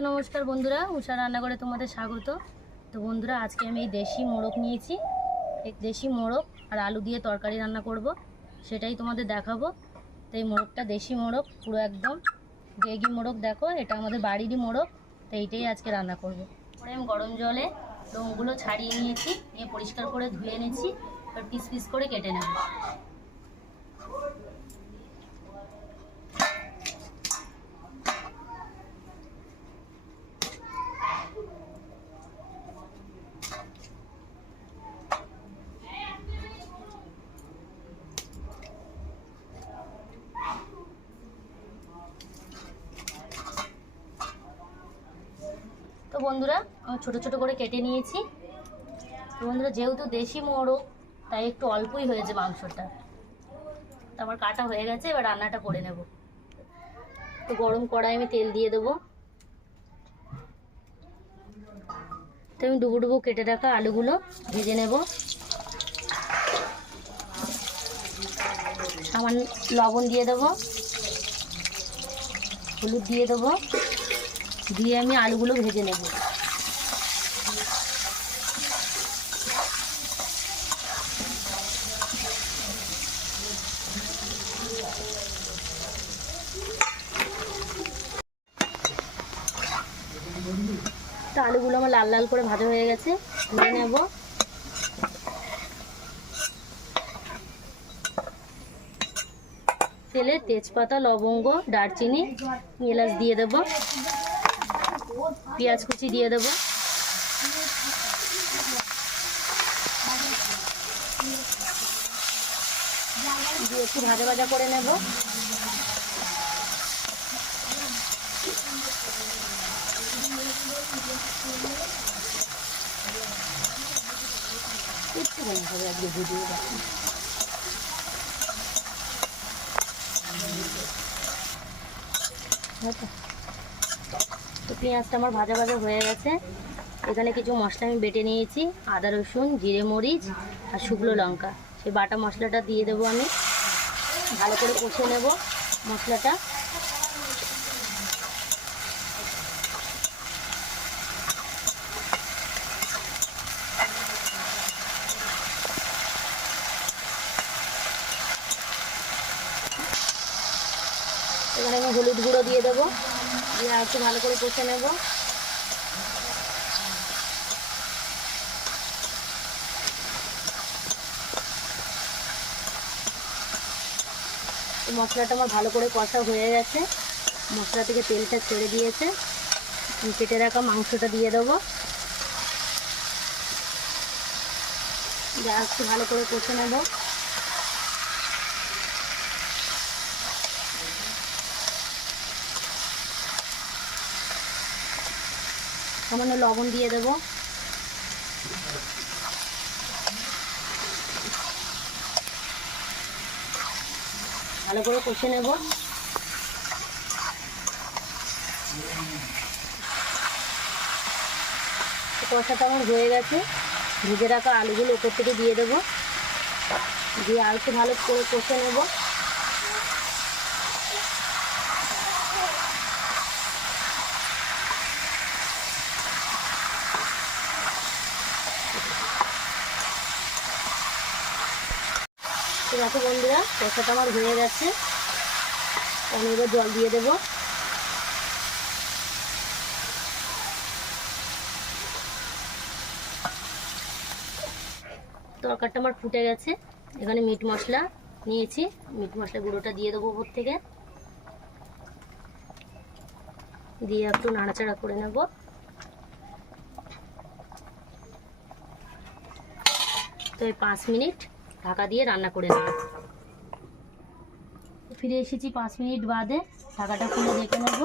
তো নমস্কার বন্ধুরা, উষা রান্নাঘরে তোমাদের স্বাগত। তো বন্ধুরা, আজকে আমি এই দেশি মোরগ নিয়েছি। এই দেশি মোরগ আর আলু দিয়ে তরকারি রান্না করব, সেটাই তোমাদের দেখাবো। তো এই মোরগটা দেশি মোরগ, পুরো একদম গেগি মোরগ। দেখো, এটা আমাদের বাড়িরই মোরগ। তো এইটাই আজকে রান্না করব। পরে আমি গরম জলে লোমগুলো ছাড়িয়ে নিয়েছি, নিয়ে পরিষ্কার করে ধুয়ে নিয়েছি। এবার পিস পিস করে কেটে নেব। তো বন্ধুরা, আমি ছোট ছোট করে কেটে নিয়েছি। তো বন্ধুরা, যেহেতু দেশি মোরগ, তাই একটু অল্পই হয়েছে মাংসটা। তো আমার কাটা হয়ে গেছে, এবার রান্নাটা করে নেব। তো গরম কড়াই আমি তেল দিয়ে দেবো। তো আমি ডুবো ডুবো কেটে রাখা আলুগুলো ভেজে নেব। সামান্য লবণ দিয়ে দেবো, হলুদ দিয়ে দেবো, দিয়ে আমি আলুগুলো ভেজে নেব। তো আলুগুলো আমার লাল লাল করে ভাজা হয়ে গেছে, তুলে নেব। তেলে তেজপাতা, লবঙ্গ, দারচিনি, এলাচ দিয়ে দেব। পেঁয়াজ কুচি দিয়ে দেব। দিয়ে একটু ভাজা ভাজা করে নেব। একটু মনে হবে আজকে ভিডিও। তো পেঁয়াজটা আমার ভাজা ভাজা হয়ে গেছে। এখানে কিছু মশলা আমি বেটে নিয়েছি, আদা, রসুন, জিরে, মরিচ আর শুকনো লঙ্কা। সেই বাটা মশলাটা দিয়ে দেবো। আমি ভালো করে কষে নেব মশলাটা। এখানে আমি হলুদ গুঁড়ো দিয়ে দেবো, দিয়ে আর একটু ভালো করে কষে নেব। মশলাটা আমার ভালো করে কষা হয়ে গেছে, মশলা থেকে তেলটা ছেড়ে দিয়েছে। কেটে রাখা মাংসটা দিয়ে দেবো, দিয়ে আর একটু ভালো করে কষে নেব। সামান্য লবণ দিয়ে দেবো। ভালো করে কষে নেব। কষাটা আমার হয়ে গেছে, ভেজে রাখা আলুগুলো ওপর থেকে দিয়ে দেবো, দিয়ে আর একটু ভালো করে কষে নেব। তো দেখো বন্ধুরা, কষাটা আমার হয়ে গেছে। আমি এবার জল দিয়ে দেবো। তরকারিটা আমার ফুটে গেছে। এখানে মিট মশলা নিয়েছি, মিট মশলা গুঁড়োটা দিয়ে দেবো ওপর থেকে, দিয়ে একটু নাড়াচাড়া করে নেব। তো এই 5 মিনিট ঢাকা দিয়ে রান্না করে নেব। ফিরে এসেছি 5 মিনিট বাদে, ঢাকাটা খুলে দেখে নেব।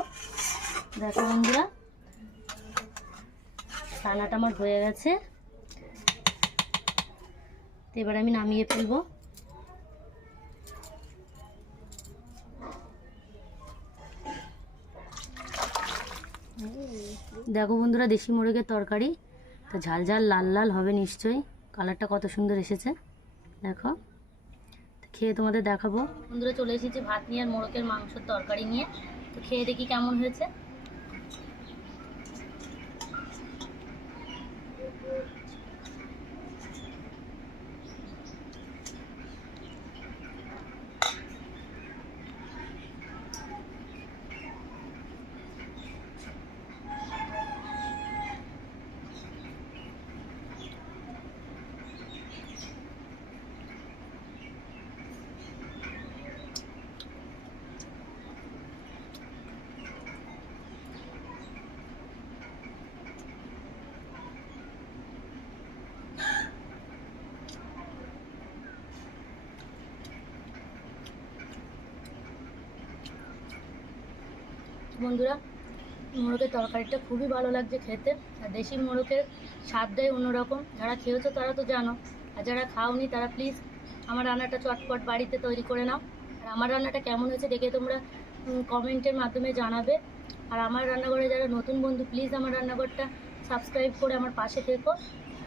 দেখো বন্ধুরা, রান্নাটা আমার হয়ে গেছে। তো এবার আমি নামিয়ে ফেলবো। দেখো বন্ধুরা, দেশি মোরগের তরকারি তো ঝাল ঝাল লাল লাল হবে নিশ্চয়ই। কালারটা কত সুন্দর এসেছে দেখো। খেয়ে তোমাদের দেখাবো। বন্ধুরা, চলে এসেছি ভাত নিয়ে আর মোরগের মাংসের তরকারি নিয়ে। তো খেয়ে দেখি কেমন হয়েছে। বন্ধুরা, মোরগের তরকারিটা খুবই ভালো লাগছে খেতে। আর দেশি মোরগের স্বাদটাই অন্যরকম। যারা খেয়েছো তারা তো জানো, আর যারা খাওনি তারা প্লিজ আমার রান্নাটা চটপট বাড়িতে তৈরি করে নাও। আর আমার রান্নাটা কেমন হয়েছে দেখে তোমরা কমেন্টের মাধ্যমে জানাবে। আর আমার রান্নাঘরে যারা নতুন বন্ধু, প্লিজ আমার রান্নাঘরটা সাবস্ক্রাইব করে আমার পাশে থেকো।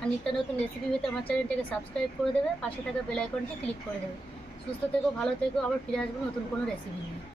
আর নিত্য নতুন রেসিপি পেতে আমার চ্যানেলটাকে সাবস্ক্রাইব করে দেবে, পাশে থাকা বেল আইকনটি ক্লিক করে দেবে। সুস্থ থেকো, ভালো থেকো, আবার ফিরে আসবো নতুন কোনো রেসিপি নিয়ে।